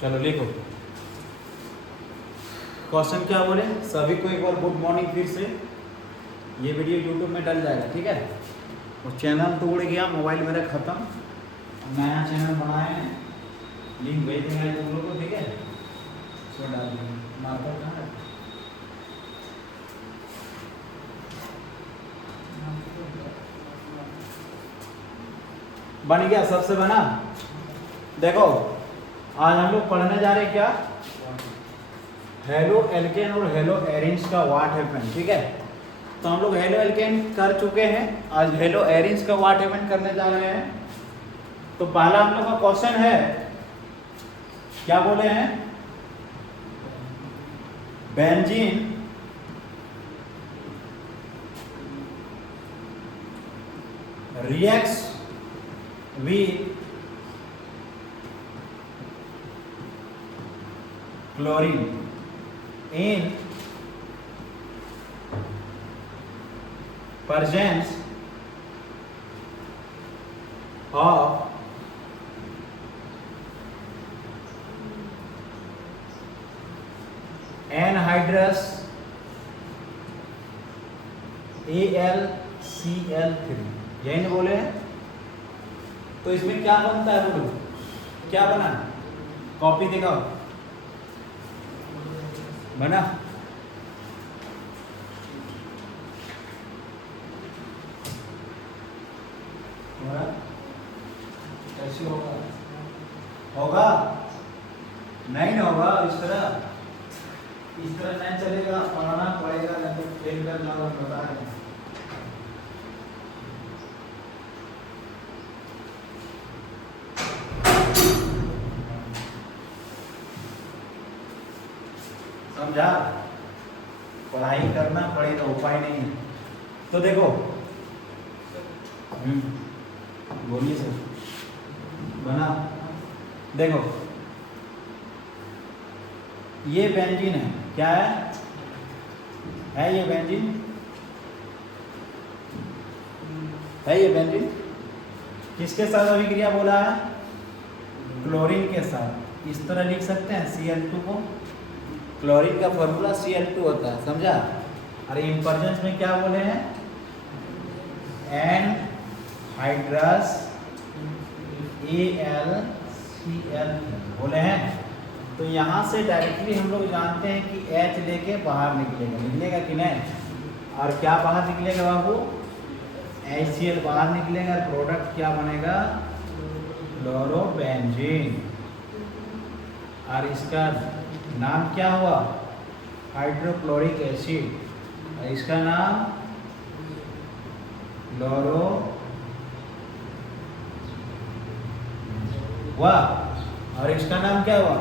चलो लिखो। क्वेश्चन क्या बोले, सभी को एक बार गुड मॉर्निंग फिर से। ये वीडियो यूट्यूब में डल जाएगा, ठीक है। और चैनल तो उड़ गया, मोबाइल मेरा ख़त्म, नया चैनल बनाए हैं, लिंक भेज देंगे तुम लोग को, ठीक है। इसमें डाल देंगे। मार्कर कहाँ है? बन गया, सबसे बना। देखो आज हम लोग पढ़ने जा रहे हैं क्या, हेलो एल्केन और हेलो एरिन्स का व्हाट हैपेंड, ठीक है। तो हम लोग हेलो एल्केन कर चुके हैं, आज हेलो एरिन्स का व्हाट हैपेंड करने जा रहे हैं। तो पहला हम लोग का क्वेश्चन है, क्या बोले हैं, benzene reacts with chlorine in presence of anhydrous AlCl3, यही नहीं बोले हैं। तो इसमें क्या बनता है बोलो, क्या बना, कॉपी दिखाओ, बना कैसे होगा, होगा नहीं ना होगा, इस तरह नहीं चलेगा, पढ़ना पड़ेगा, नहीं तो फेल कर जाओगे, बता रहे हैं। समझा, पढ़ाई करना पड़ेगा, उपाय नहीं है। तो देखो, बोलिए सर, बना, देखो ये बेंजीन है, क्या है ये बेंजीन, है ये बेंजीन, किसके साथ अभिक्रिया बोला है, क्लोरीन के साथ। इस तरह लिख सकते हैं Cl2 को, क्लोरीन का फॉर्मूला Cl2 होता है, समझा। और इम्परजेंस में क्या बोले हैं, एनहाइड्रस AlCl बोले हैं। तो यहाँ से डायरेक्टली हम लोग जानते हैं कि H लेके बाहर निकलेगा कि नहीं, और क्या बाहर निकलेगा बाबू, HCl बाहर निकलेगा, और प्रोडक्ट क्या बनेगा, क्लोरोबेंजीन। और इसका नाम क्या हुआ, हाइड्रोक्लोरिक एसिड, और इसका नाम क्लोरो हुआ, और इसका नाम क्या हुआ,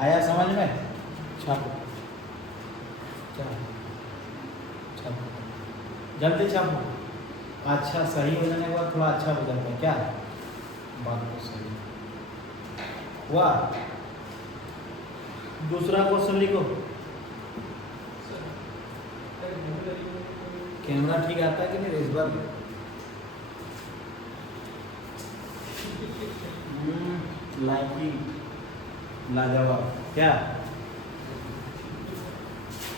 आया समझ में, छापो छापो जल्दी छापो। अच्छा, सही हो जाने के बाद थोड़ा अच्छा हो जाता है, क्या बात तो सही हुआ। दूसरा क्वेश्चन लिखो, कैमरा ठीक आता है कि नहीं, इस बार लाइकी लाजवाब, क्या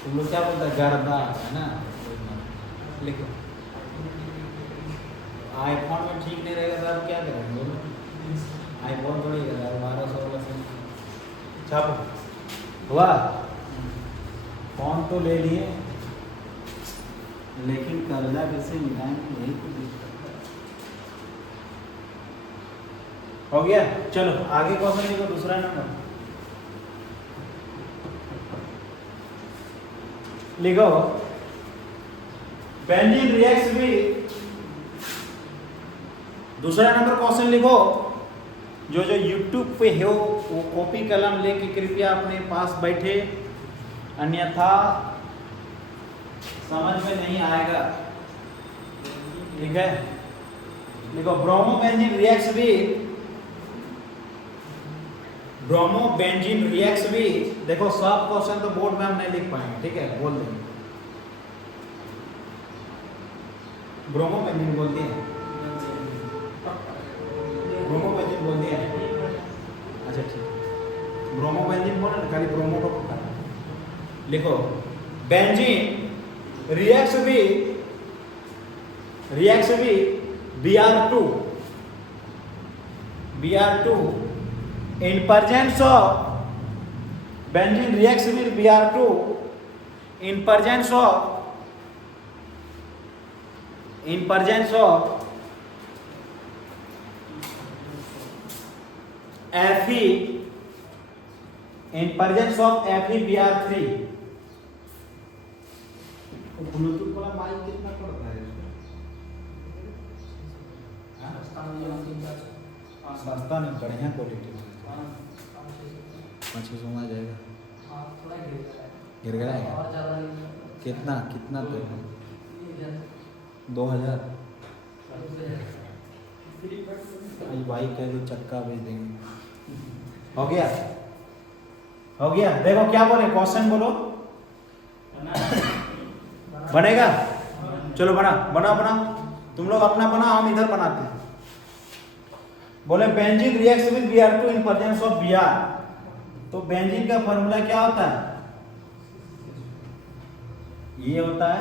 तुम लोग क्या बोलते हैं, गर्दा है ना, लिखो। आईफोन में ठीक नहीं रहेगा तो आप क्या करेंगे बोलो, आईफोन थोड़ी है 1200 वाला छापो। हुआ, फोन तो ले लिए, लेकिन कर्जा कैसे मिटाएंगे, यही तो दिक्कत है। हो गया, चलो आगे क्वेश्चन लिखो, दूसरा नंबर लिखो, बेंजीन रिएक्ट्स विद, दूसरा नंबर क्वेश्चन लिखो। जो यूट्यूब पे हो वो कॉपी कलम लेके कृपया अपने पास बैठे, अन्यथा समझ में नहीं आएगा, ठीक है। लिखो, bromobenzene reacts with, bromobenzene reacts with, देखो सब क्वेश्चन तो बोर्ड में हम नहीं लिख पाएंगे, ठीक है, बोल देंगे, ब्रोमोबेंजीन बोल दिए, ब्रोमोबेंजीन बोल दिया अच्छा ठीक ब्रोमोबेंजीन बोला ना खाली ब्रोमो को पकड़ा लिखो benzene reacts with Br2 in presence of benzene reacts with Br2 in presence of Fe FeBr3 Bluetooth वाला माइक कितना पड़ता है सस्ता नहीं बढ़िया क्वालिटी अच्छे से आ जाएगा गिर गया है कितना तो 2000 आज बाइक का जो चक्का भेज देंगे हो गया देखो क्या बोले क्वेश्चन बोलो बनेगा चलो बना तुम लोग अपना बना हम इधर बनाते हैं बोले benzene reacts with Br2 in presence of Br तो बेंजीन का फॉर्मूला क्या होता है ये होता है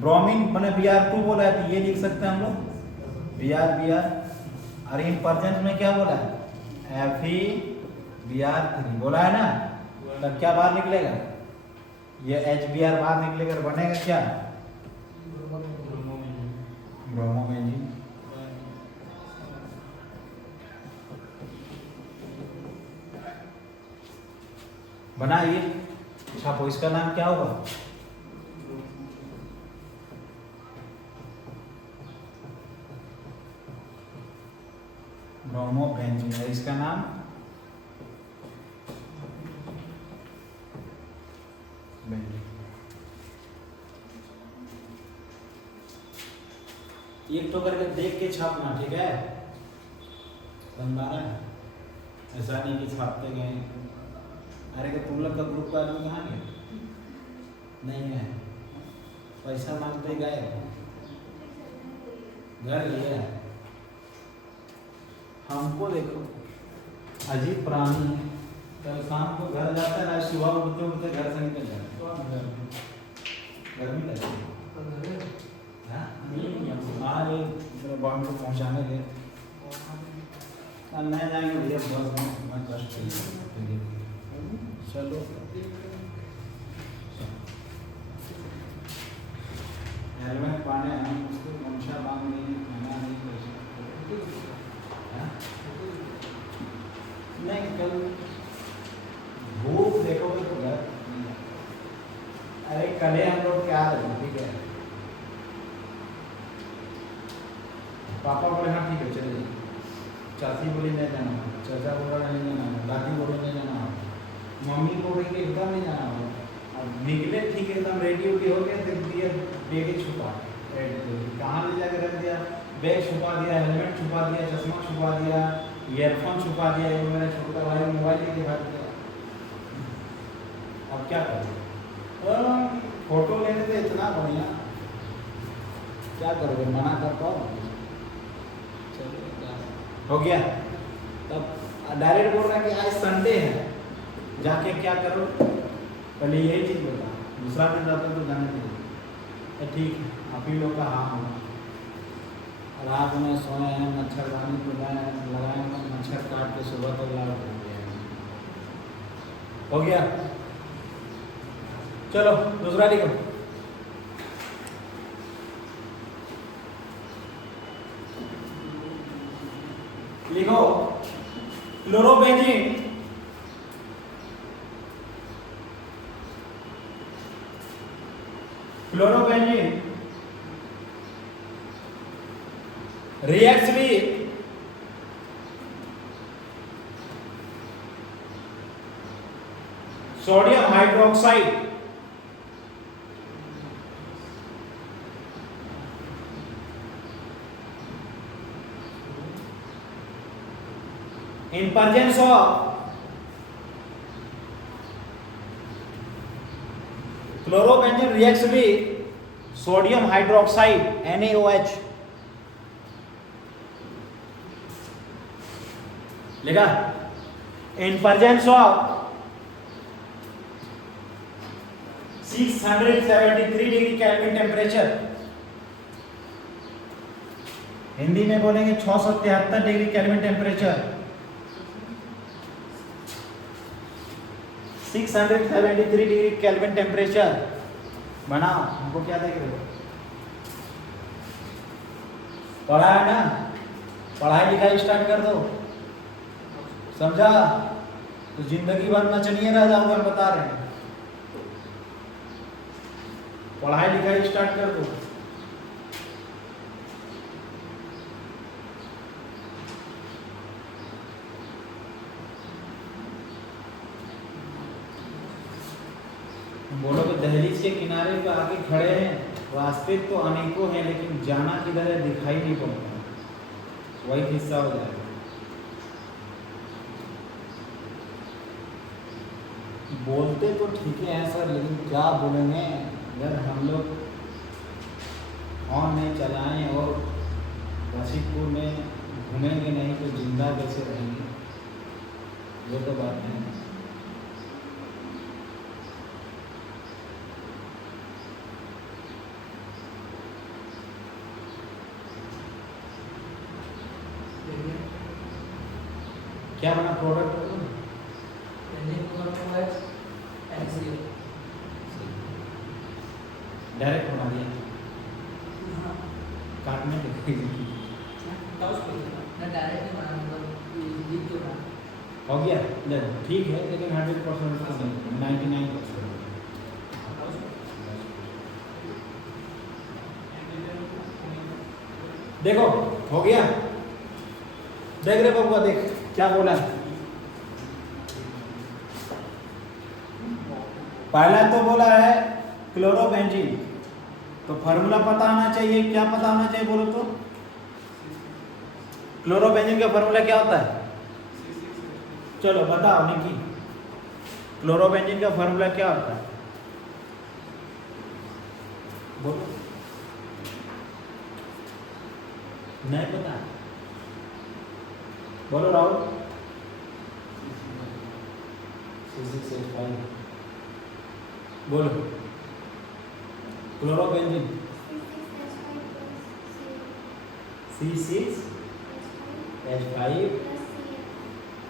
ब्रोमीन मैंने Br2 बोला है तो ये लिख सकते हैं हम लोग Br और इन प्रेजेंस में क्या बोला है FeBr3 बोला है ना तब क्या बाहर निकलेगा ये HBr बाहर निकलेगा बनेगा क्या ब्रोमोबेंजीन बनाइए छापो इसका नाम क्या होगा ब्रोमोबेंजीन है इसका नाम बेंजीन एक तो करके देख के छापना ठीक है समझ आ रहा है ऐसा नहीं कि छापते गए अरे कि तुम लोग का ग्रुप का आदमी कहाँ गए नहीं है पैसा मांगते गए घर लिया हमको देखो अजीब प्राणी है कल शाम को घर जाता है आज सुबह उठते घर से निकल जाता है गर्मी लगती है बॉम्ब को पहुँचाने के नहीं जाएंगे भैया बस में कष्ट चलो हेलमेट पाने हम उसको गमछा बांध नहीं खाना नहीं कर नहीं कल भूख देखोगे तो घर अरे कल हम लोग क्या रहे ठीक है पापा बोले हाँ ठीक है चलिए चाची बोली नहीं जाना चाचा बोला नहीं जाना दादी बोले नहीं जाना मम्मी को भी एकदम नहीं जाना हो अब निकले ठीक एकदम रेडी उडी हो गए देख दिया बैग छुपा कहाँ ले जाकर रख दिया बैग छुपा दिया हेलमेट छुपा दिया चश्मा छुपा दिया ईयरफोन छुपा दिया ये मेरा छोटा भाई मोबाइल लेके भाग दिया अब क्या करोगे फोटो लेने से इतना बढ़िया क्या करोगे मना कर पाओ हो गया तब डायरेक्ट बोल रहा है कि आज संडे है जाके क्या करो पहले यही चीज़ बता दूसरा दिन जाता तो जाने के लिए ठीक है आप ही लोग का हाँ होगा रात में सोए हैं मच्छरदानी लगाए मच्छर काट के सुबह तक लाभ हो गया चलो दूसरा लिखो लिखो chlorobenzene reacts with sodium hydroxide in presence of chlorobenzene reacts with sodium hydroxide NaOH लिखा in presence of 673 degree kelvin temperature, Hindi में बोलेंगे 673 degree kelvin temperature, 673 degree kelvin temperature बनाओ। हमको क्या देख रहे हो? पढ़ा है ना? पढ़ाई लिखाई स्टार्ट कर दो, समझा? तो जिंदगी भर नचनिए रह जाओगे, हम बता रहे हैं। पढ़ाई लिखाई स्टार्ट कर दो। बोलो कि दहलीज के किनारे पे आके खड़े हैं, रास्ते तो अनेकों हैं लेकिन जाना किधर है दिखाई नहीं पड़ता, वही हिस्सा हो जाएगा। बोलते तो ठीक है सर, लेकिन क्या बोलेंगे अगर हम लोग फोन नहीं चलाएं और रशीदपुर में घूमेंगे नहीं तो जिंदा कैसे रहेंगे? ये तो बात है। क्या बना प्रोडक्ट? डायरेक्ट बना दिया, काटने हो गया ठीक है, लेकिन 100% 99%। देखो हो गया, देख रहे बबुआ, देख क्या बोला है। पहला तो बोला है क्लोरोबेंजीन, तो फार्मूला पता होना चाहिए। क्या पता होना चाहिए बोलो तो? क्लोरोबेंजीन का फार्मूला क्या होता है? चलो बताओ निकी, क्लोरोबेंजीन का फार्मूला क्या होता है? बोलो। नहीं पता? बोलो राहुल। C6H5 बोलो। क्लोरोबेंजीन C6H5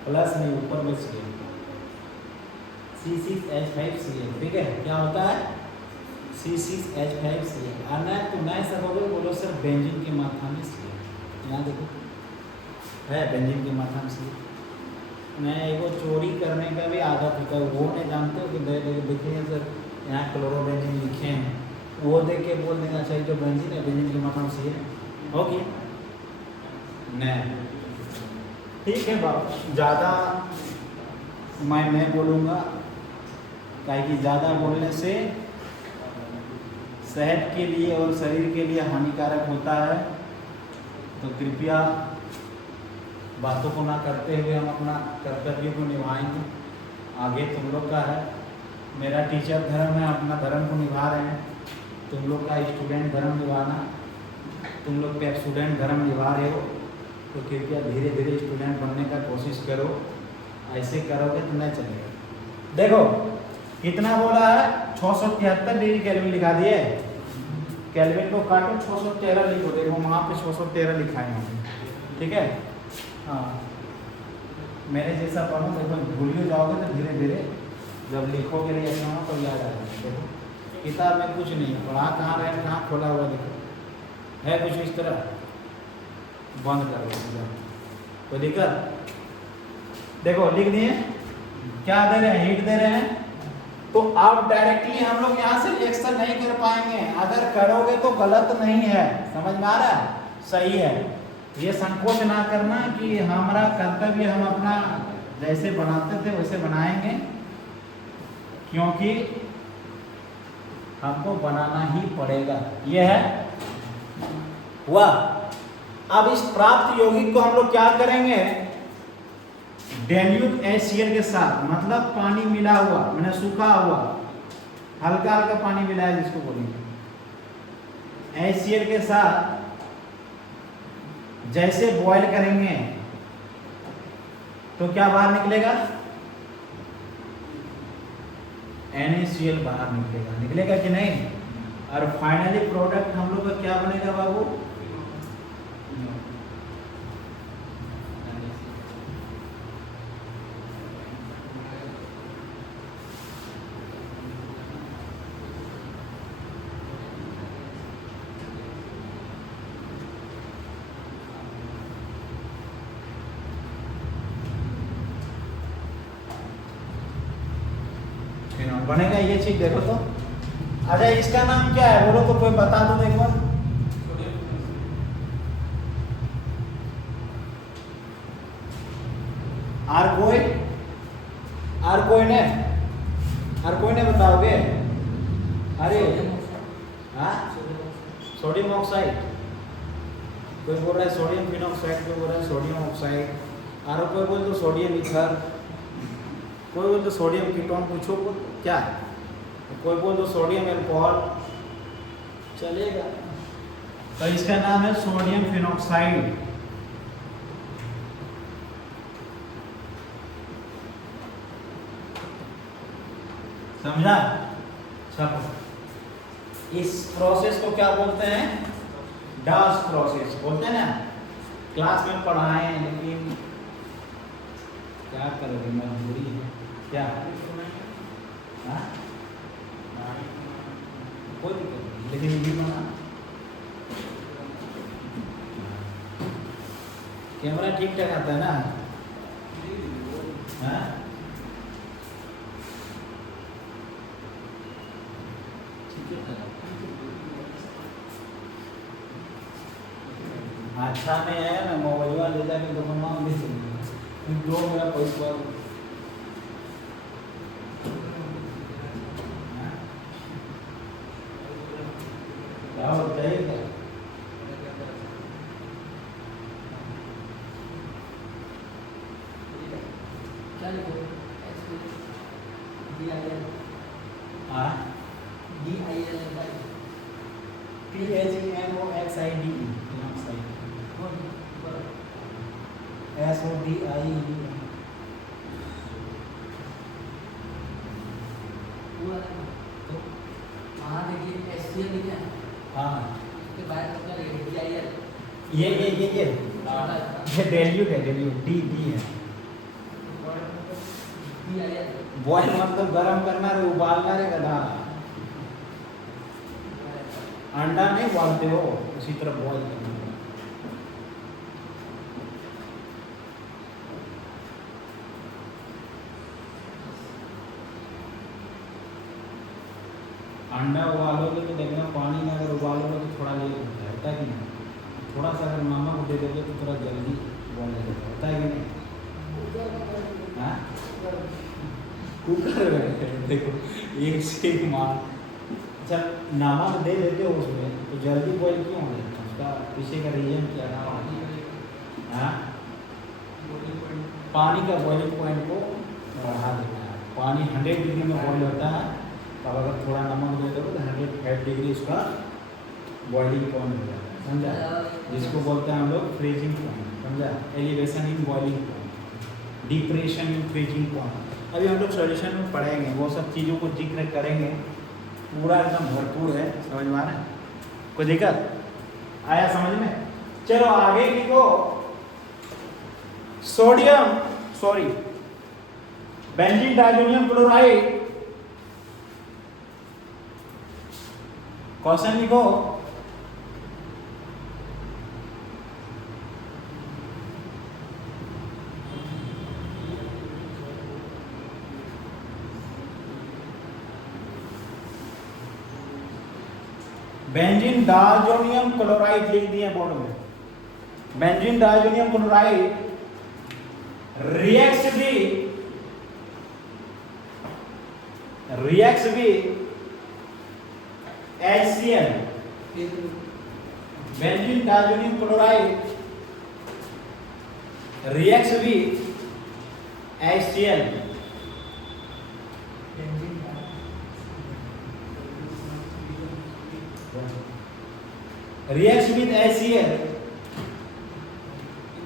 प्लस नहीं, ऊपर में Cl, C6H5Cl, ठीक है। क्या होता है? C6H5Cl। और नहीं तो नहीं सकोगे, बोलो सर बेंजीन की मात्रा में Cl। यहाँ देखो है बेंजीन की मात्रा में Cl। नहीं, वो चोरी करने का भी आदत होता है, वो नहीं जानते हो कि देखिए सर यहाँ क्लोरोबेंजीन लिखे हैं, वो देख के बोल देना चाहिए जो बेंजीन है, बेंजीन की मात्रा में Cl होगी। नहीं ठीक है बाबू, ज़्यादा मैं नहीं बोलूँगा, काहे कि ज़्यादा बोलने से सेहत के लिए और शरीर के लिए हानिकारक होता है। तो कृपया बातों को ना करते हुए हम अपना कर्तव्य को निभाएंगे। आगे तुम लोग का है, मेरा टीचर धर्म है, अपना धर्म को निभा रहे हैं। तुम लोग का स्टूडेंट धर्म निभाना, तुम लोग का स्टूडेंट धर्म निभा रहे हो, तो कृपया धीरे धीरे स्टूडेंट बनने का कोशिश करो। ऐसे करोगे तो नहीं चलेगा। देखो कितना बोला है? 673 डिग्री केल्विन लिखा दिए। केल्विन को काटो, 613 लिखो। देखो वहाँ पे 613 लिखा है, ठीक है। हाँ मेरे जैसा पढ़ो, देखो भूल जाओगे तो धीरे धीरे जब लिखोगे नहीं ऐसा हो तो याद आ जाएगा। देखो किताब में कुछ नहीं पढ़ा, कहाँ रहे कहाँ खोला हुआ देखो है कुछ इस तरह, बंद कर दो तो दिक्कत। देखो लिख दिए, क्या दे रहे हैं? हीट दे रहे हैं। तो अब डायरेक्टली हम लोग यहाँ से रिएक्शन नहीं कर पाएंगे, अगर करोगे तो गलत नहीं है, समझ में आ रहा है? सही है। ये संकोच ना करना कि हमारा कर्तव्य हम अपना जैसे बनाते थे वैसे बनाएंगे, क्योंकि हमको बनाना ही पड़ेगा। यह है हुआ। अब इस प्राप्त यौगिक को हम लोग क्या करेंगे? डेल्यूट HCl के साथ, मतलब पानी मिला हुआ, मैंने सूखा हुआ हल्का हल्का पानी मिलाया जिसको बोलेंगे, HCl के साथ जैसे बॉयल करेंगे तो क्या बाहर निकलेगा, NaCl बाहर निकलेगा, निकलेगा कि नहीं। और फाइनली प्रोडक्ट हम लोग का क्या बनेगा बाबू, बनेगा ये चीज। देखो तो अच्छा इसका नाम क्या है बोलो तो, कोई बता दो एक बार। कोई ने बताओगे। अरे हाँ सोडियम ऑक्साइड, कोई बोल रहा है सोडियम फिनॉक्साइड, कोई बोल रहा है सोडियम ऑक्साइड, और कोई बोल तो सोडियम ईथर, कोई बोल तो सोडियम कीटोन, पूछो क्या है, कोई बोल तो सोडियम अल्कोहल, चलेगा। तो इसका नाम है सोडियम फिनॉक्साइड। समझा सब। इस प्रोसेस को क्या बोलते हैं, डास प्रोसेस बोलते हैं ना, क्लास में पढ़ाएं, लेकिन क्या करोगे मजबूरी है क्या। हाँ कोई दिक्कत नहीं, लेकिन ये भी बना कैमरा ठीक ठाक आता है ना। हाँ अच्छा में है ना, मोबाइल ले जाके दुकान में दो मेरा पैसा क्या होता है क्या। ये डेल्यूट है, डेल्यूट डी है। बॉयल मतलब गरम करना रे, उबालना रे गधा, अंडा नहीं उबालते हो उसी तरह बॉयल करना। अंडा उबालोगे तो देखना पानी में अगर उबालोगे तो थोड़ा लेट होता है कि नहीं, थोड़ा सा अगर नमक दे दोगे तो थोड़ा जल्दी बॉयल हो जाता होता है कि नहीं। हाँ कुकर में देखो एक से एक मान, अच्छा नमक दे देते हो उसमें तो जल्दी बॉयल क्यों हो जाता है, उसका पीछे का रीजन क्या है। हाँ पानी का बॉइलिंग पॉइंट को बढ़ा देता है। पानी 100 डिग्री में बॉयल होता है, तब अगर थोड़ा नमक दे दो तो 105 डिग्री उसका बॉइलिंग पॉइंट हो जाता है, समझा, जिसको बोलते हैं हम लोग फ्रीजिंग पॉइंट, समझा, elevation in boiling point, depression in freezing point. अभी हम लोग सॉल्यूशन में पढ़ेंगे, वो सब चीज़ों को जिक्र करेंगे, पूरा एकदम भरपूर है, समझ में आ रहा है, कोई दिक्कत आया समझ में। चलो आगे लिखो, sodium sorry benzene diazonium chloride, question लिखो, बेंजीन डाइजोनियम क्लोराइड लिख दिए बोर्ड में। Benzene diazonium chloride reacts with HCl, benzene diazonium chloride reacts with HCl, reacts with HCl,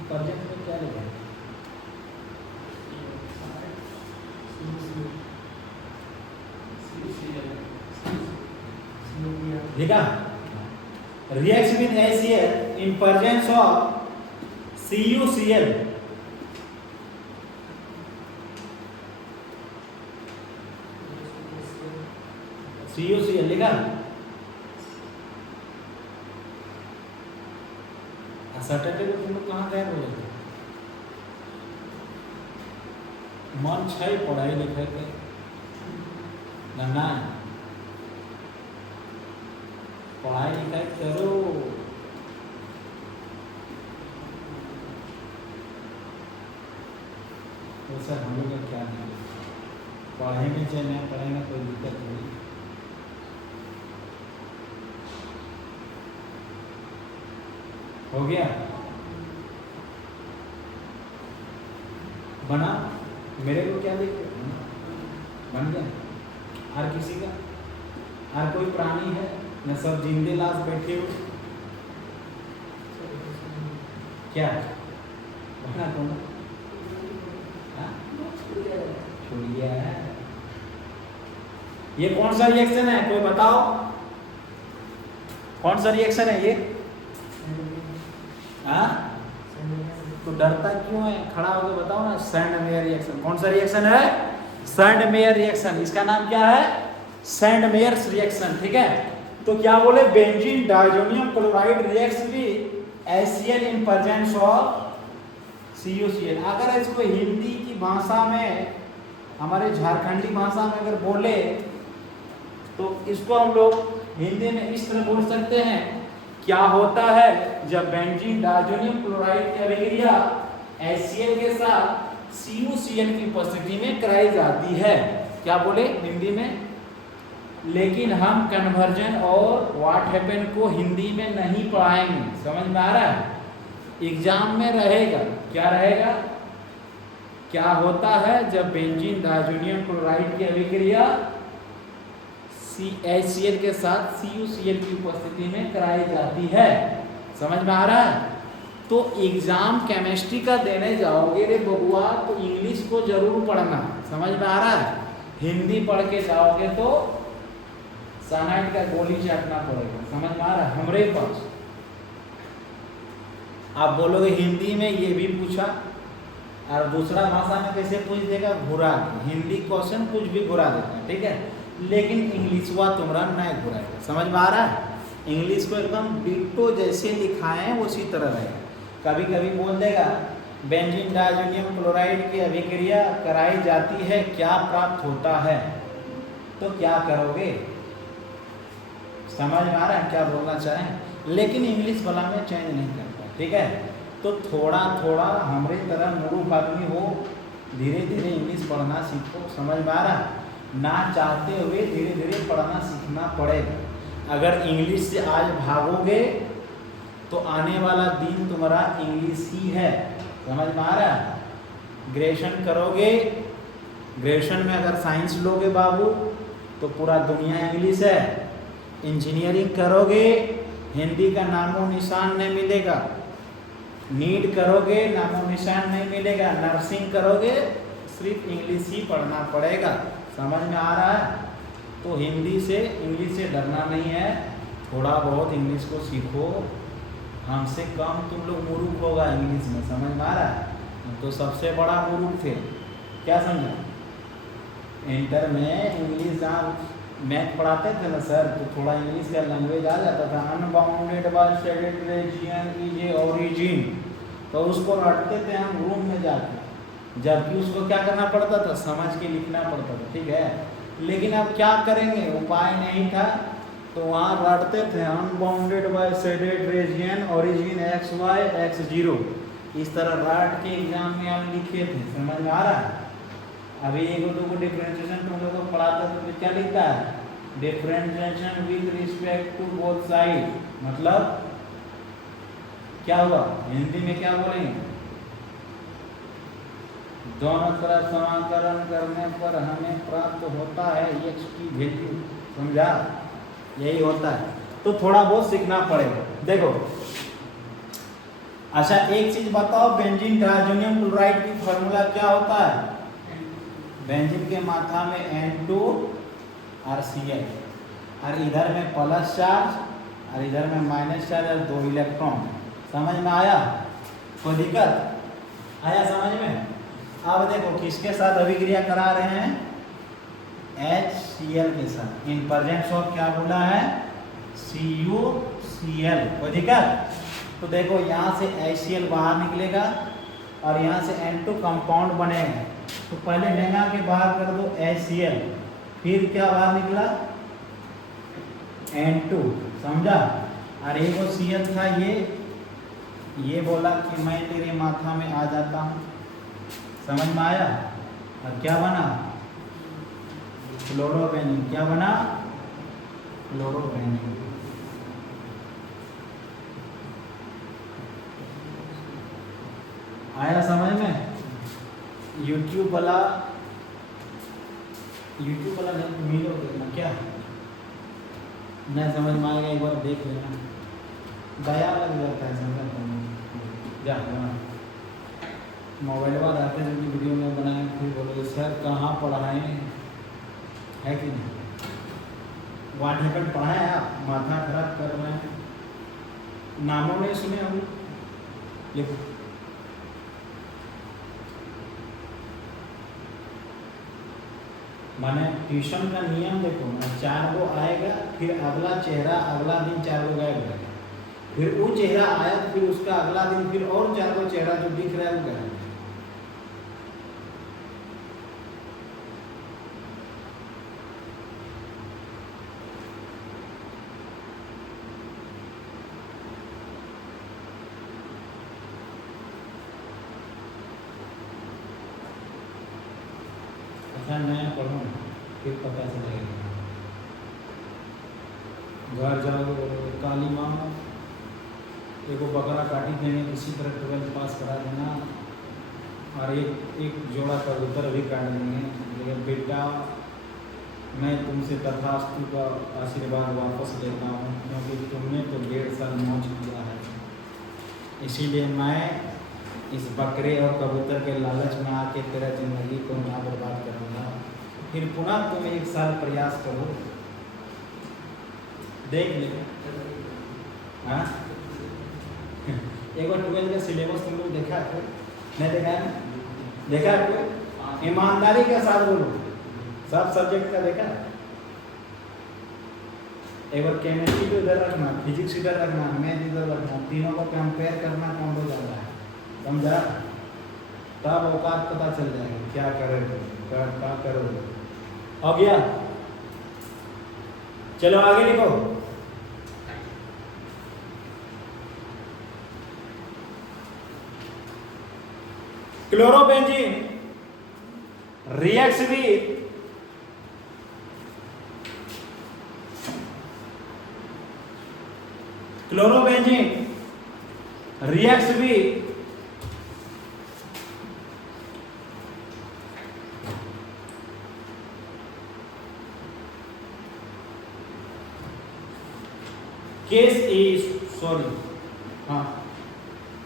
project में क्या लिखा है, ठीक है, reacts with HCl in presence of CuCl CuCl लिखा। सैटरडे को तुम लोग कहाँ गए बोले थे? मन छै पढ़ाई लिखाई के ना, पढ़ाई लिखाई करो। तो सर हम लोग का क्या नहीं, पढ़ेंगे चाहे नहीं पढ़ेंगे कोई दिक्कत नहीं। हो गया बना, मेरे को क्या देखते बन गया। और किसी का और कोई प्राणी है न, सब जिंदे लाश बैठे हो क्या बना कौन छोड़िया है। ये कौन सा रिएक्शन है कोई बताओ, कौन सा रिएक्शन है ये? हाँ तो डरता क्यों है, खड़ा होकर बताओ ना। सैंडमेयर रिएक्शन, कौन सा रिएक्शन है? Sandmeyer reaction. इसका नाम क्या है? सैंडमेयर्स रिएक्शन। ठीक है, तो क्या बोले? Benzene diazonium chloride reacts with HCl in presence of CuCl। अगर इसको हिंदी की भाषा में, हमारे झारखंडी भाषा में अगर बोले तो इसको हम लोग हिंदी में इस तरह बोल सकते हैं, क्या होता है जब बेंजीन डायजोनियम क्लोराइड की अभिक्रिया HCl के साथ CuCl की उपस्थिति में कराई जाती है। क्या बोले हिंदी में? लेकिन हम कन्वर्जन और व्हाट हैपन को हिंदी में नहीं पढ़ाएंगे, समझ में आ रहा है? एग्जाम में रहेगा, क्या रहेगा? क्या होता है जब बेंजीन डायजोनियम क्लोराइड की अभिक्रिया HCl के साथ CuCl की उपस्थिति में कराई जाती है। समझ में आ रहा है? तो एग्जाम केमिस्ट्री का देने जाओगे रे बबुआ तो इंग्लिश को जरूर पढ़ना। समझ में आ रहा है? हिंदी पढ़ के जाओगे तो साइनाइड का गोली चाटना पड़ेगा। समझ में आ रहा है? हमरे पास आप बोलोगे हिंदी में ये भी पूछा, और दूसरा भाषा में कैसे पूछ देगा? घुरा के हिंदी क्वेश्चन कुछ भी घुरा देता है, ठीक है, लेकिन इंग्लिश हुआ तुम्हारा नहीं घुराएगा। समझ में आ रहा है? इंग्लिश को एकदम डिट्टो जैसे लिखाएं उसी तरह रहेगा। कभी कभी बोल देगा बेंजीन डायजोनियम क्लोराइड की अभिक्रिया कराई जाती है, क्या प्राप्त होता है, तो क्या करोगे? समझ में आ रहा है क्या बोलना चाहें? लेकिन इंग्लिश वाला में चेंज नहीं करता, ठीक है। तो थोड़ा थोड़ा हमारे तरह मूर्ख आदमी हो, धीरे धीरे इंग्लिश पढ़ना सीखो। समझ में आ रहा है? ना चाहते हुए धीरे धीरे पढ़ना सीखना पड़ेगा। अगर इंग्लिश से आज भागोगे तो आने वाला दिन तुम्हारा इंग्लिश ही है। समझ में आ रहा है? ग्रेजुएशन करोगे, ग्रेजुएशन में अगर साइंस लोगे बाबू तो पूरा दुनिया इंग्लिश है। इंजीनियरिंग करोगे हिंदी का नामो निशान नहीं मिलेगा। नीट करोगे नामो निशान नहीं मिलेगा। नर्सिंग करोगे सिर्फ इंग्लिश ही पढ़ना पड़ेगा। समझ में आ रहा है? तो हिंदी से इंग्लिश से डरना नहीं है, थोड़ा बहुत इंग्लिश को सीखो। हमसे कम तुम लोग मूर्ख होगा इंग्लिश में। समझ में आ रहा है? तो सबसे बड़ा मूर्ख थे, क्या समझा? इंटर में इंग्लिश जहाँ मैथ पढ़ाते थे ना सर, तो थोड़ा इंग्लिश का लैंग्वेज आ जाता था। Unbounded by shaded region is a origin, तो उसको रटते थे हम रूम में जाके, जबकि उसको क्या करना पड़ता था? समझ के लिखना पड़ता था, ठीक है। लेकिन अब क्या करेंगे, उपाय नहीं था, तो वहाँ रटते थे unbounded by shaded region origin X Y X zero, इस तरह रट के एग्जाम में हम लिखे थे। समझ में आ रहा है? अभी एक दो को डिफरेंशिएशन तुम लोगों को पढ़ाता है तो क्या लिखता है? Differentiation with respect to both side, मतलब क्या हुआ? हिंदी में क्या बोलेंगे? दोनों तरफ समाकलन करने पर हमें प्राप्त होता है x की वैल्यू। समझा? यही होता है। तो थोड़ा बहुत सीखना पड़ेगा। देखो अच्छा एक चीज बताओ, बेंजीन डायजोनियम क्लोराइड की फार्मूला क्या होता है? बेंजीन के माथा में N2 और Cl। और इधर में प्लस चार्ज और इधर में माइनस चार्ज और 2 इलेक्ट्रॉन। समझ में आया? कोई दिक्कत आया समझ में? अब देखो किसके साथ अभिक्रिया करा रहे हैं? HCl के साथ। इन प्रेजेंस ऑफ क्या बोला है? CuCl। कोई दिक्कत? तो देखो यहाँ से HCl बाहर निकलेगा और यहाँ से N2 कंपाउंड बनेगा। तो पहले लेना के बाहर कर दो HCl, फिर क्या बाहर निकला? N2। समझा? और एक वो Cl था, ये बोला कि मैं तेरे माथा में आ जाता हूँ। समझ में आया? और क्या बना? क्लोरोबेंजीन। क्या बना? क्लोरोबेंजीन। आया समझ में? यूट्यूब वाला नहीं मिलोगे ना क्या? नहीं समझ में आएगा, एक बार देख लेना, दया लग जाता है। समझा? जा मोबाइल वाला आते हैं वीडियो में बनाए, फिर बोलो सर कहाँ पढ़ाए है कि नहीं? वाट हेपन पढ़ाए आप, माथा खराब कर रहे हैं। नामों नहीं सुने हम? लिखो। माने ट्यूशन का नियम देखो ना, 4 गो आएगा, फिर अगला चेहरा अगला दिन 4 गो गायब रहेगा, फिर वो चेहरा आया, फिर उसका अगला दिन फिर और 4 गो चेहरा जो दिख रहा है वो गायब। नया पढ़ो फिर पता चलेगा। घर जाओ, काली माँ एगो बकरा काटी देने, किसी तरह 12 पास करा देना, और एक जोड़ा कबूतर भी काट देंगे। लेकिन बेटा मैं तुमसे तथास्तु का आशीर्वाद वापस लेता हूँ, क्योंकि तुमने तो 1.5 साल मौज किया है। इसीलिए मैं इस बकरे और कबूतर के लालच में आके तेरा जिंदगी को ना बर्बाद करूँगा। फिर पुनः तुम 1 साल प्रयास करो, देख ले। हाँ एक बार 12 का सिलेबस तुम लोग देखा है? नहीं देखा है? देखा है कोई? ईमानदारी के साथ बोलो, सब सब्जेक्ट का देखा? एक बार केमिस्ट्री को इधर रखना, फिजिक्स इधर रखना, मैथ इधर रखना, तीनों को कंपेयर करना कौन हो जाता है। समझा? तब औकात पता चल जाएगा क्या करोगे। हो गया? चलो आगे लिखो। Chlorobenzene reacts with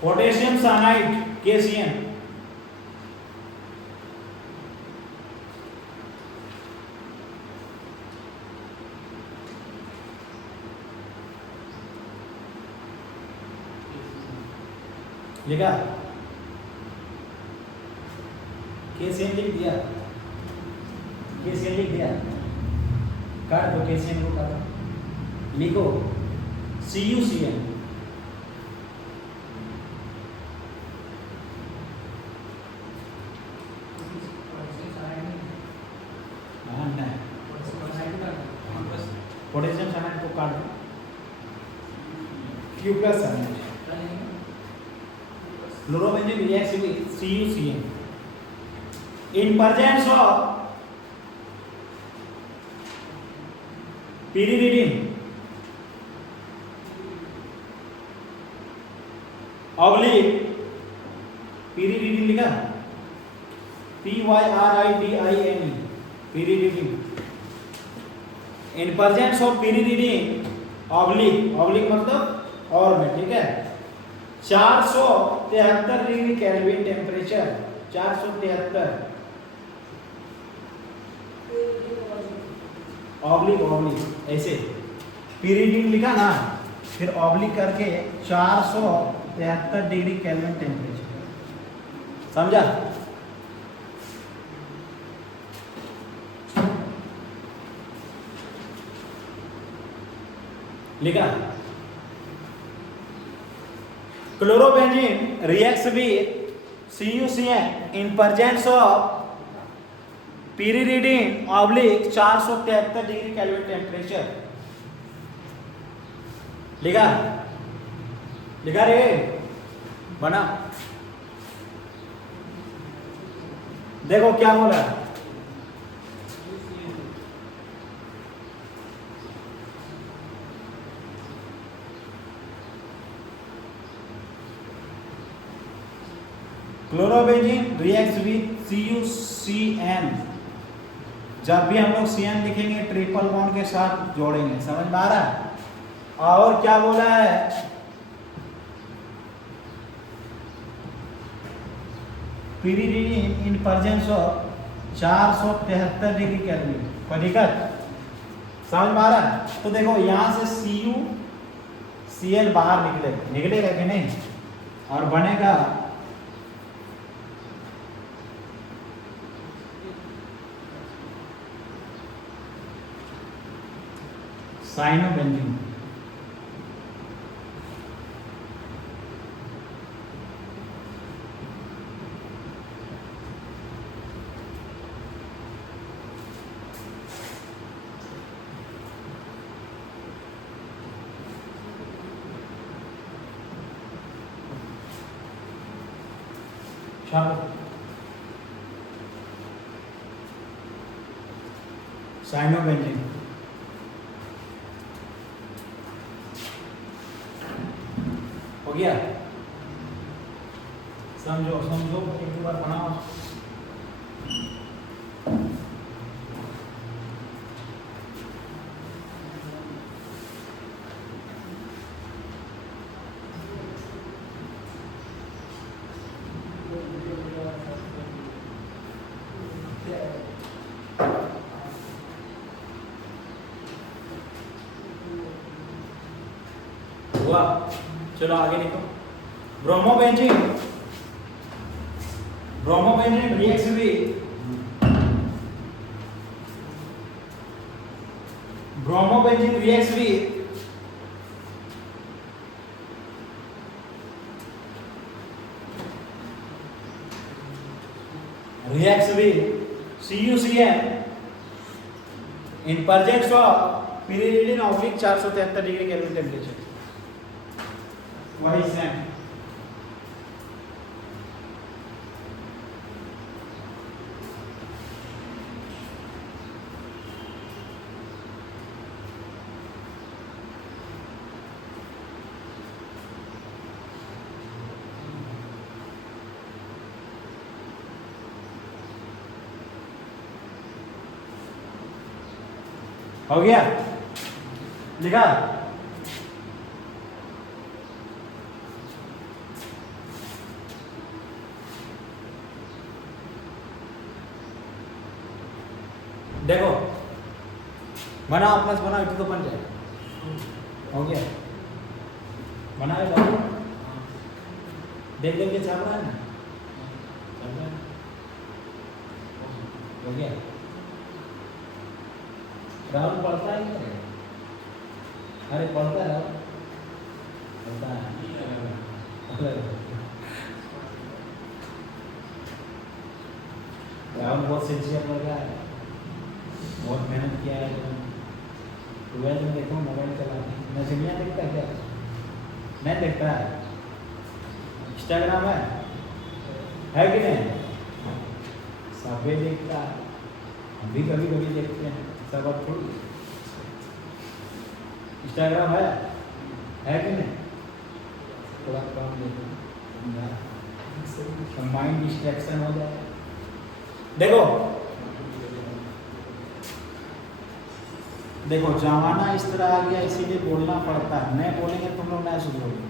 potassium cyanide KCN। लिखा? KCN लिख दिया? KCN लिख दिया? काट दो KCN को, काटो, लिखो CuCN। पोटेशियम साइनाइड को काट दो, Q+ cyanide. Fluorobenzene reacts with CuCN in presence of pyridine oblique pyridine लिखा? PYRIDINE pyridine in presence of pyridine oblique मतलब और में, ठीक है? 473 degree kelvin temperature, 473। Oblique oblique ऐसे पीरियड लिखा ना, फिर ऑब्लिक करके 473 डिग्री केल्विन टेम्परेचर, समझा? लिखा chlorobenzene reacts with CuCN in presence of pyridine oblique 473 degree kelvin temperature. लिखा लिखा रे, बना। देखो क्या बोला, क्लोरोबेंजीन रिएक्ट्स विद CuCN। जब भी हम लोग CN लिखेंगे ट्रिपल बॉन्ड के साथ जोड़ेंगे, समझ में आ रहा है? और क्या बोला है, pyridine in presence of 473 degree kelvin, कोई दिक्कत? समझ में आ रहा है? तो देखो यहां से CuCl बाहर निकलेगा कि नहीं, और बनेगा साइनोबेंजीन। साइनोबेंजीन हो गया, समझो समझो, एक बार बनाओ। हुआ, चलो आगे लिखो। Bromobenzene reacts with CuCN in presence of pyridine oblique 473 degree kelvin temperature. वही सेम। हो गया, लिखा? देखो बनाओ, प्लस बनाओ, इतना तो बन जाएगा। हो गया, बनाएगा, देख देख के छाप रहा है ना, हो गया। राहुल पढ़ता है क्या? अरे पढ़ता है, पढ़ता है। राहुल बहुत सिंसियर लग रहा है, बहुत मेहनत किया है। ट्वेल्थ में देखो मोबाइल चलाते हैं, मैसेजियाँ देखता है क्या? नहीं देखता है। इंस्टाग्राम है कि नहीं? सभी देखता है, हम भी कभी कभी देखते हैं, सब अब थोड़ी। इंस्टाग्राम है कि नहीं? थोड़ा कम देखो, माइंड डिस्ट्रैक्शन हो जाए। देखो देखो जमाना इस तरह आ गया, इसीलिए बोलना पड़ता है। नहीं बोलेंगे तुम लोग नहीं सुधरोगे।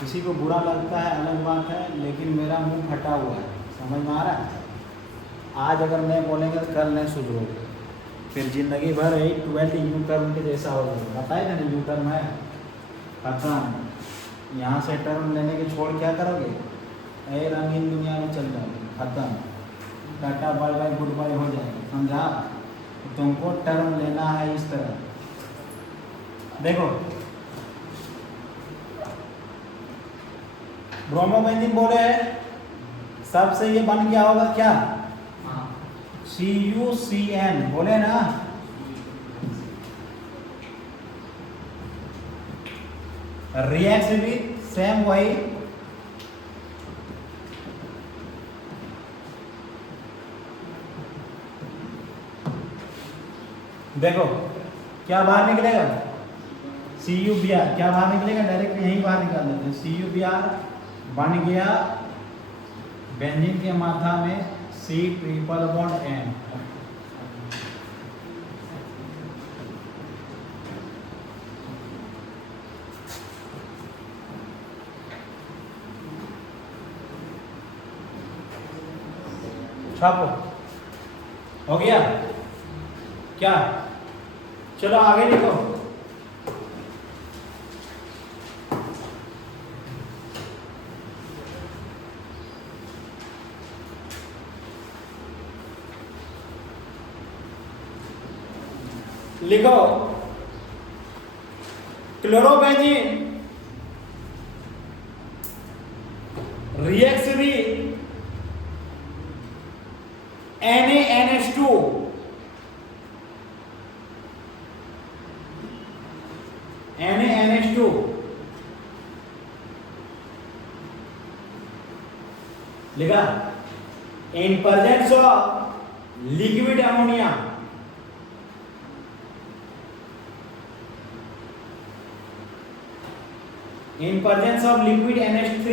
किसी को बुरा लगता है अलग बात है, लेकिन मेरा मुंह फटा हुआ है, समझ में आ रहा है? आज अगर नहीं बोलेंगे तो कल नहीं सुधरोगे। फिर जिंदगी भर यही 12 यू टर्म के जैसा हो जाएगा। बताए थे ना यू टर्म है खत्म। यहाँ से टर्म लेने के छोड़ क्या करोगे, ए रंगीन दुनिया में चल जाओगे, खत्म, tata bye bye goodbye हो जाएगा, समझा। तो तुमको टर्म लेना है इस तरह। देखो ब्रोमोबेंजीन बोले सबसे ये बन गया होगा क्या, CuCN बोले ना। रिएक्ट विथ सेम वही देखो क्या बाहर निकलेगा, CuBr क्या बाहर निकलेगा, डायरेक्ट यहीं बाहर निकाल देते हैं। CuBr बन गया बेंजीन के माथा में C ट्रिपल बॉन्ड N। छापो, हो गया क्या, चलो आगे लिखो। लिखो chlorobenzene reacts with NaNH2 NaNH2 लिखा in presence of liquid ammonia in presence of liquid NH3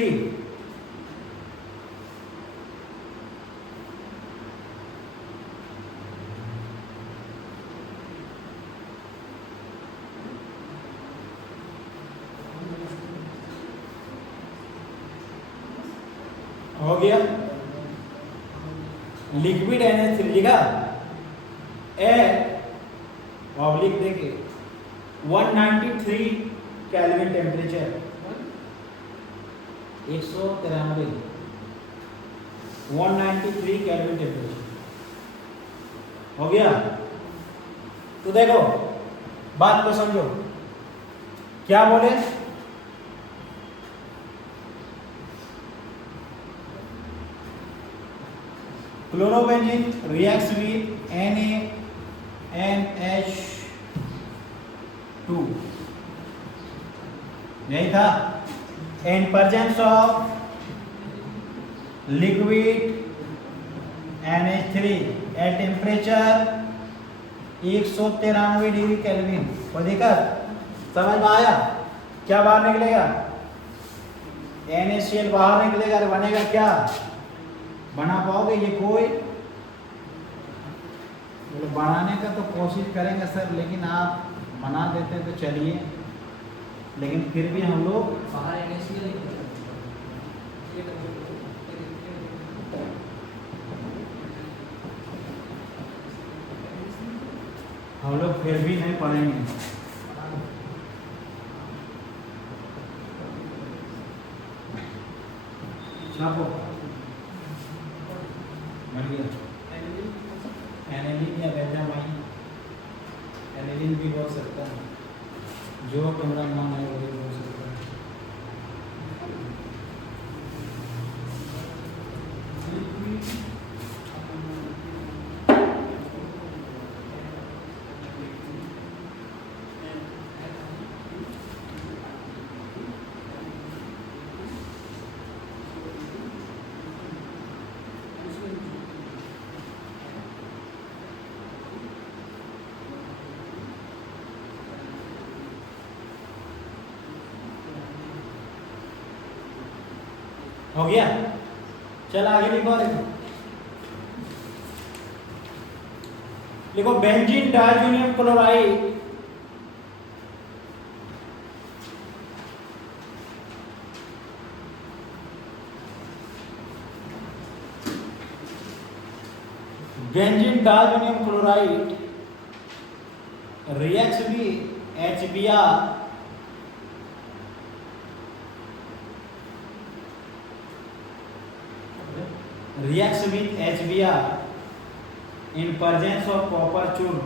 हो गया लिक्विड NH3 लिखा ए ऑब्लिक देखिए 193 केल्विन टेम्परेचर 193 193 केल्विन टेम्परेचर हो गया। तो देखो बात को समझो क्या बोले, क्लोरोबेंजीन रिएक्ट्स विथ NaNH2 यही था in presence of liquid NH3 at temperature 193 degree kelvin. कोई दिक्कत समझ में आया, क्या बाहर निकलेगा, NaCl बाहर निकलेगा, और बनेगा क्या, बना पाओगे ये कोई, बनाने का तो कोशिश करेंगे सर, लेकिन आप बना देते तो चलिए, लेकिन फिर भी हम लोग फिर भी नहीं पढ़ेंगे। छापो बन गया एनिलीन या बेंजामाइन, एनिलीन भी बोल सकता है, जो तुम्हारा मन है वही बोल सकता है। हो गया, चल आगे लिखो। लिखो benzene diazonium chloride benzene diazonium chloride reacts with HBr reacts with HBr in presence of copper churn,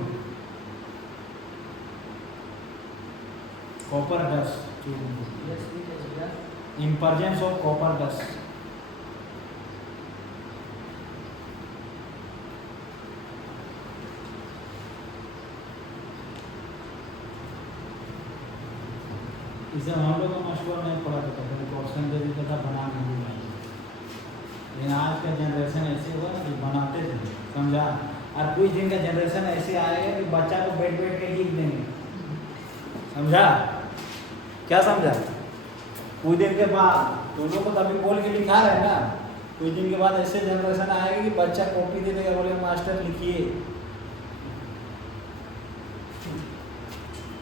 copper dust in presence of copper dust. इसे हम लोग का मशहूर नहीं पढ़ा था, क्वेश्चन दे देता था बना नहीं पाए, लेकिन आज का जनरेशन ऐसे हुआ कि बनाते थे, समझा। और कुछ दिन का जनरेशन ऐसे आएगा कि बच्चा को बैठ बैठ के लिख देंगे, समझा, क्या समझा। कुछ दिन के बाद तुम लोग को तो अभी बोल के लिखा रहे ना, कुछ दिन के बाद ऐसे जनरेशन आएगा कि बच्चा कॉपी दे देगा, बोले मास्टर लिखिए,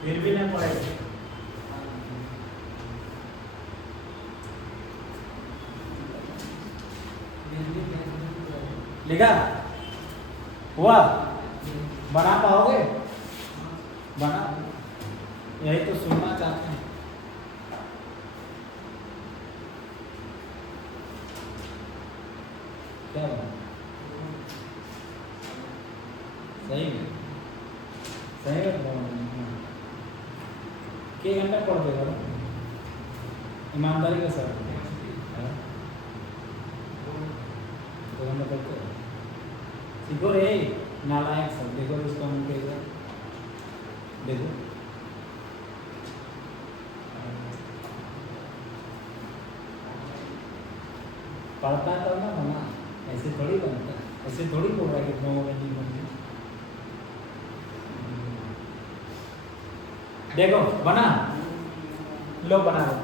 फिर भी नहीं पढ़ेगा। लिखा हुआ, बना पाओगे, बना, यही तो सुनना चाहते हैं। क्या सही है, सही है। क्या घंटा पढ़ देगा ईमानदारी के साथ, तो घंटा पढ़ते सीखो रे, नालायक सब। देखो इसका मुंह कैसा, देखो पढ़ता तो ना बना, ऐसे थोड़ी बनता है, ऐसे थोड़ी बोल रहा है कि नौ बजे बनती। देखो बना लो, बना लो।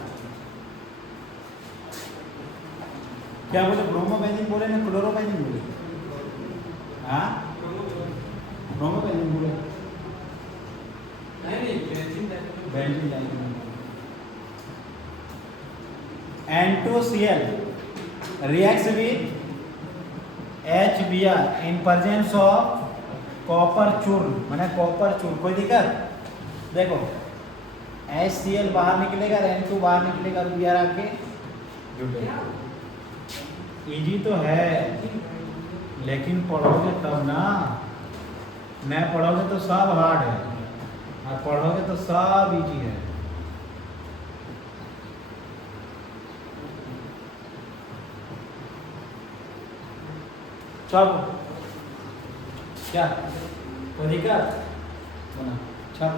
क्या बोले, ब्रोमोबेंजीन बोले ना क्लोरोबेंजीन बोले? हाँ, ब्रोमोबेंजीन बोले, नहीं benzene. N2Cl reacts with HBr in presence of copper चूर्ण, माने कॉपर चूर्ण। कोई दिक्कत? देखो HCl बाहर निकलेगा, N2 बाहर निकलेगा, Br आके जुड़ेगा। इजी तो है, लेकिन पढ़ोगे तब ना, नहीं पढ़ोगे तो सब हार्ड है, और पढ़ोगे तो सब इजी है। सब क्या कोई दिक्कत बना छप।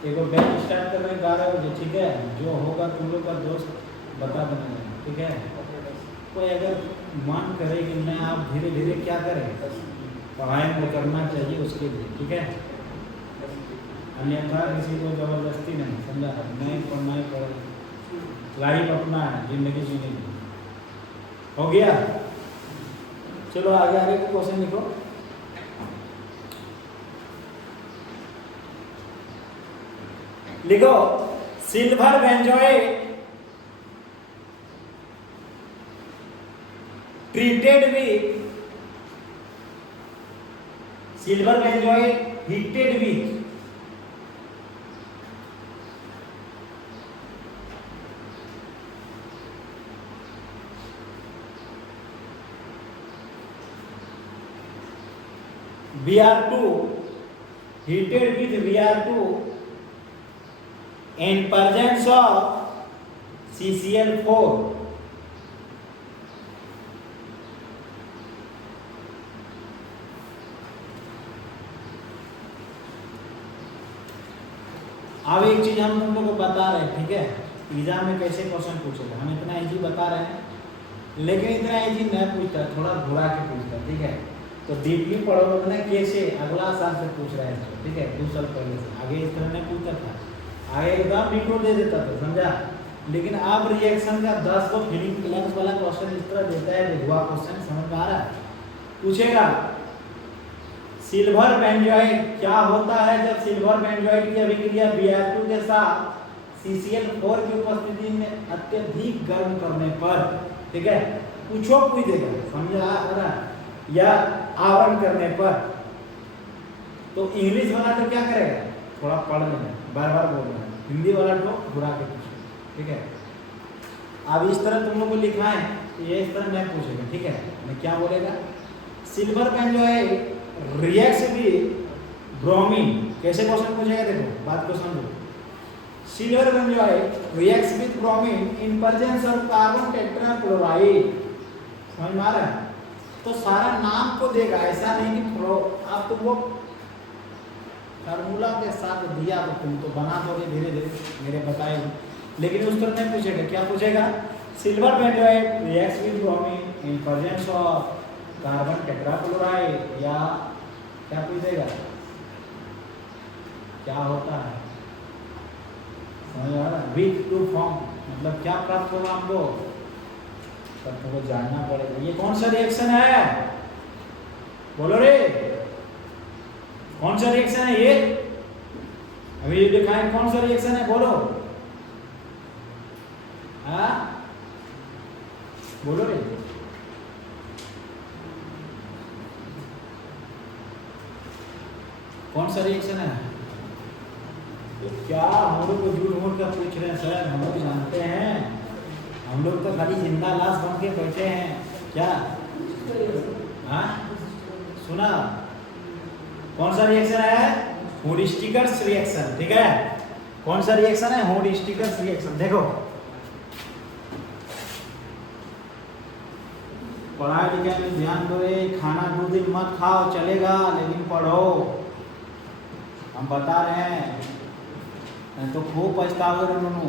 एक बैच स्टार्ट कर रहे हैं 12 बजे, ठीक है। जो होगा तुम लोग का दोस्त बता देना, ठीक है। कोई अगर मन करे कि मैं आप धीरे धीरे क्या करें, पढ़ाई में करना चाहिए उसके लिए, ठीक है। अन्यथा किसी को जबरदस्ती नहीं, समझा। नहीं पढ़ना ही पड़ेगा, लाइफ अपना है, जिंदगी जीने की। हो गया, चलो आगे आगे के क्वेश्चन लिखो। लिखो silver benzoate treated with, silver benzoate heated with Br2, heated with Br2 in presence of CCl4, अब एक चीज हम तुम लोग को बता रहे हैं, ठीक है। एग्जाम में कैसे क्वेश्चन पूछेगा, हम इतना इजी बता रहे हैं, लेकिन इतना इजी नहीं पूछता, थोड़ा घुरा के पूछता, ठीक है। तो डीपली पढ़ोगे ना, कैसे अगला साल से पूछ रहे हैं, ठीक है, 2 साल पहले से। आगे इस तरह नहीं पूछता था, आगे एकदम डिटो दे देता था, समझा। लेकिन अब रिएक्शन का 10 को फिलिंग ब्लैंक्स वाला क्वेश्चन इस तरह देता है, हुआ क्वेश्चन समझ में आ रहा है। पूछेगा सिल्वर बेंजोएट क्या होता है जब सिल्वर बेंजोएट की अभिक्रिया Br2 के साथ CCl4 की उपस्थिति में अत्यधिक गर्म करने पर, ठीक है, पूछो पूछ देगा, समझा ना, या आवरण करने पर, तो इंग्लिश वाला तो क्या करेगा, थोड़ा पढ़ लेना, बार बार बोलना है, हिंदी वाला तो घुरा के पूछो, ठीक है। अब इस तरह तुम लोग को लिखना है, ये इस तरह नहीं पूछेगा, ठीक है। मैं क्या बोलेगा, सिल्वर पेन जो है रिएक्ट्स विद ब्रोमीन, कैसे क्वेश्चन पूछेगा, देखो बात को समझो। सिल्वर पेन जो है reacts with bromine in presence of carbon tetrachloride, समझ में आ रहा है। तो सारा नाम को देगा, ऐसा नहीं कि आप तुम वो फार्मूला के साथ दिया तो तुम तो बना दोगे धीरे धीरे मेरे बताए, लेकिन उस तरह नहीं पूछेगा। क्या पूछेगा, सिल्वर पेन जो है reacts with bromine in presence of carbon tetrachloride, या क्या पूछेगा, क्या होता है, समझ आ रहा है, विथ टू फॉर्म, मतलब क्या प्राप्त होगा हमको, तब तुमको जानना पड़ेगा। ये कौन सा रिएक्शन है, बोलो रे, कौन सा रिएक्शन है ये, अभी दिखाएं कौन सा रिएक्शन है, बोलो, हाँ बोलो रे, कौन सा रिएक्शन है। तो क्या हम लोग को झूठ मूठ का पूछ रहे हैं सर, हम लोग जानते हैं, हम लोग तो खाली जिंदा लाश बन के बैठे हैं क्या, हाँ सुना, कौन सा रिएक्शन है, हुड-स्टिकर्स रिएक्शन, ठीक है। कौन सा रिएक्शन है, हुड-स्टिकर्स रिएक्शन। देखो पढ़ाई लिखाई में ध्यान दो, खाना 2 दिन मत खाओ चलेगा, लेकिन पढ़ो, हम बता रहे हैं, तो खूब पछताओगे दोनों,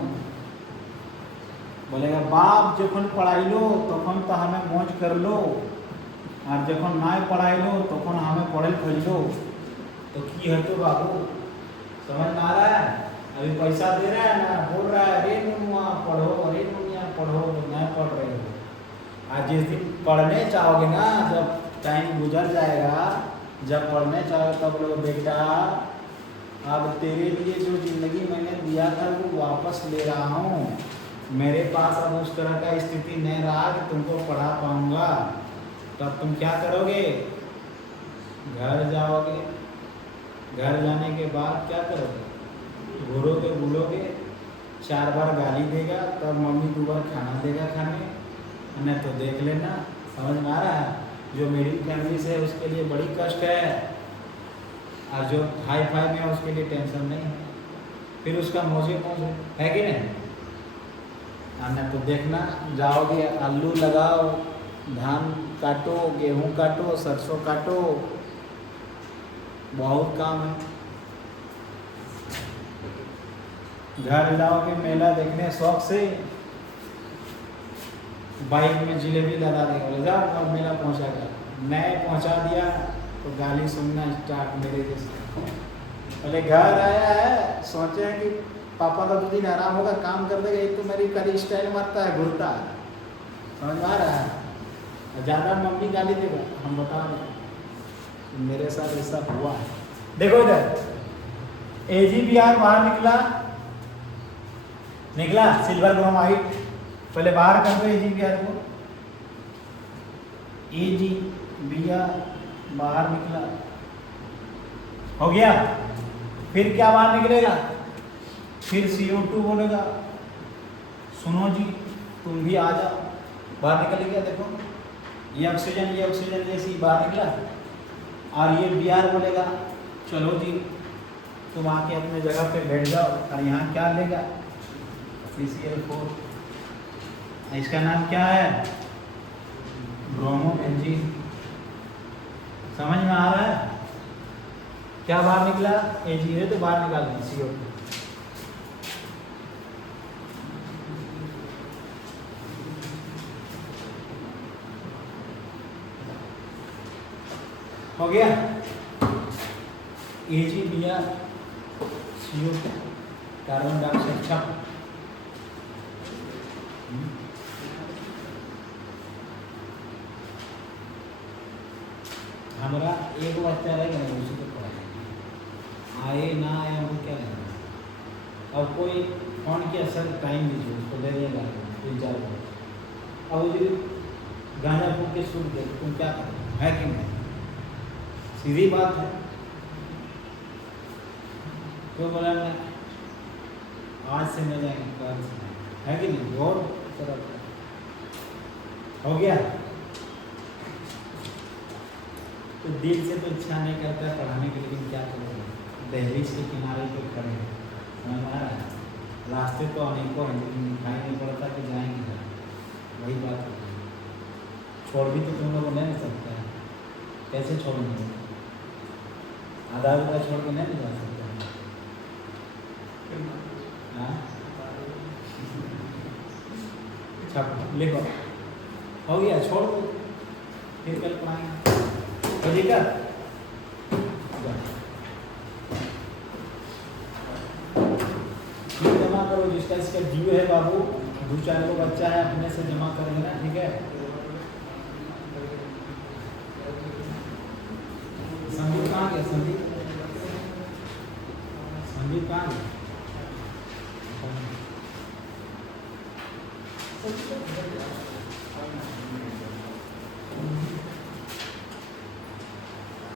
बोलेगा बाप जखन पढ़ाई लो तखन तो हमें मौज कर लो, और जखन ना पढ़ाई लो तखन हमें पढ़े खोज लो, तो की है तो बाबू, समझ में आ रहा है। अभी पैसा दे रहा है ना, बोल रहा है अरे नुनुआ पढ़ो, अरे नुनिया पढ़ो, तो नहीं पढ़ रहे हो। आज जिस दिन पढ़ने चाहोगे ना, जब टाइम गुजर जाएगा, जब पढ़ने चाहोगे तब लोग बेटा अब तेरे लिए जो ज़िंदगी मैंने दिया था वो वापस ले रहा हूँ, मेरे पास अब उस तरह का स्थिति नहीं रहा कि तुमको पढ़ा पाऊँगा, तब तुम क्या करोगे, घर जाओगे, घर जाने के बाद क्या करोगे, घूरोगे बुलोगे, 4 बार गाली देगा, तब मम्मी 2 बार खाना देगा खाने, नहीं तो देख लेना, समझ में आ रहा है। जो मिडिल फैमिली से है उसके लिए बड़ी कष्ट है, और जो हाई फाई में है उसके लिए टेंशन नहीं है, फिर उसका मौजे मौज है कि नहीं। नहीं तो देखना, जाओगे आलू लगाओ, धान काटो, गेहूं काटो, सरसों काटो, बहुत काम है। घर जाओगे मेला देखने शौक से, बाइक में जिलेबी लगा देगा, बोले जाओ और मेला पहुंचाएगा, नहीं पहुंचा दिया तो गाली सुनना स्टार्ट मेरे जैसे। बोले घर आया है, सोचे हैं कि पापा का 2 दिन आराम होगा, काम कर देगा, एक तो मेरी करी स्टाइल मारता है, घूरता है, समझ में आ रहा है, ज़्यादा मम्मी गाली देगा, हम बता रहे मेरे साथ ऐसा हुआ है। देखो इधर AgBr बाहर निकला सिल्वर ब्रोमाइड, पहले बाहर कर दो AgBr को, AgBr बाहर निकला, हो गया। फिर क्या बाहर निकलेगा, फिर CO2 बोलेगा सुनो जी तुम भी आ जाओ, बाहर निकल गया। देखो ये ऑक्सीजन ये सी बाहर निकला, और ये Br बोलेगा चलो जी तुम आके अपने जगह पे बैठ जाओ, और यहाँ क्या लेगा CCl4, इसका नाम क्या है, ब्रोमोबेंजीन। समझ में आ रहा है, क्या बाहर निकला, Ag तो बाहर निकाल दें CO2। हो गया, AgBr CO2 कार्बन डाइऑक्साइड छप। हमारा एक बच्चा रहेगा ना, उसी को पढ़ाएंगे, आए ना आए हमको क्या लेना। अब कोई फोन किया सर टाइम दीजिए, उसको दे दिया गाना 3-4 बजे। अब वो गाना फूक के सुन के तुम क्या करोगे, है कि नहीं? सीधी बात है। तो बोला मैं आज से नहीं जाएंगे, कल से, है कि नहीं? और सरल हो गया। तो दिल से तो इच्छा नहीं करता है पढ़ाने के, लेकिन क्या करोगे, दहलीज के किनारे पे खड़े हैं, समझ में आ रहा है? रास्ते तो अनेकों हैं, लेकिन दिखाई नहीं पड़ता कि जाएंगे क्या। वही बात है, छोड़ भी तो तुम लोग नहीं सकते हैं, कैसे छोड़ेंगे? आधा छोड़ के नहीं जा सकते हैं। हाँ अच्छा लिखो, हो गया, छोड़ दो, फिर कल पढ़ाएंगे। तो ठीक है, जमा करो जिसका इसका ड्यू है बाबू, 2-4 को बच्चा है अपने से जमा कर लेना, ठीक है? संदीप कहाँ गया? संदीप कहाँ गया?